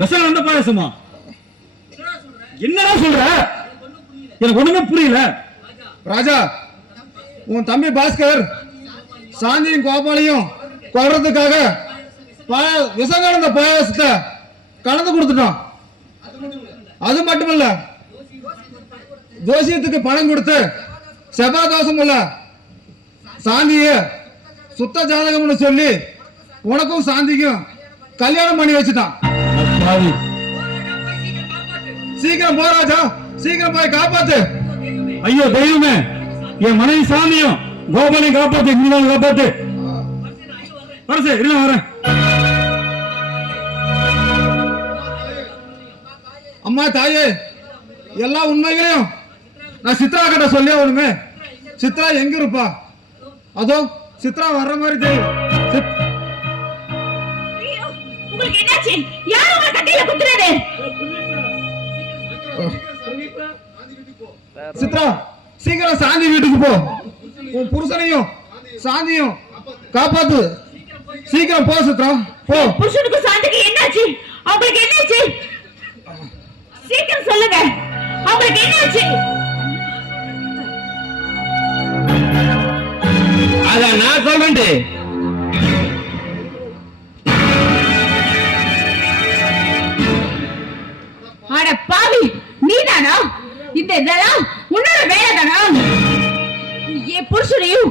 விசகானந்த பாயாசமா? என்னடா சொல்ற? எனக்கு ஒண்ணுமே புரியல. ராஜா, உன் தம்பி பாஸ்கர் சாந்தியும் கோபாலையும் கொல்றதுக்காக விசகானந்த பாயாசத்தை கலந்து கொடுத்துட்டான். அது மட்டுமல்ல, ஜோசியத்துக்கு பணம் கொடுத்து செவ்வாய் தோஷம் உள்ள சாந்திய சுத்த ஜாதகம்னு சொல்லி உனக்கும் சாந்திக்கும் கல்யாணம் பண்ணி வச்சுட்டான். சீக்கிரம் போ ராஜா, சீக்கிரம் போய் காப்பாத்து. ஐயோ தெய்வமே, என் மனைவி சாந்தியும் கோபாலையும் காப்பாத்து, காப்பாத்து. வரசே இல்ல வரேன். அம்மா தாயே, எல்லா உண்மைகளையும் நான் சித்ரா கிட்ட சொல்லி ஆகணுமே. சித்ரா எங்க இருப்பா? அதோ சித்ரா வர்ற மாதிரி தெரியும். உங்களுக்கு என்னாச்சு? யார் உங்க கட்டில குத்துறது? சித்ரா, சீக்கிரம் சாந்தி வீட்டுக்கு போ. உன் புருஷனையும் சாந்தியும் காப்பாத்து. சீக்கிரம் போ சித்ரா, போ. புருஷனுக்கு சாந்திக்கு என்னாச்சு? அவங்களுக்கு என்னாச்சு? சீக்கிரம் சொல்லுங்க, அவங்களுக்கு என்னாச்சு? அத நான் சொல்றேன். அட பாவி, நீதானா? இந்த இதெல்லாம் உன்னோட வேலை தானா? என் புருஷனையும்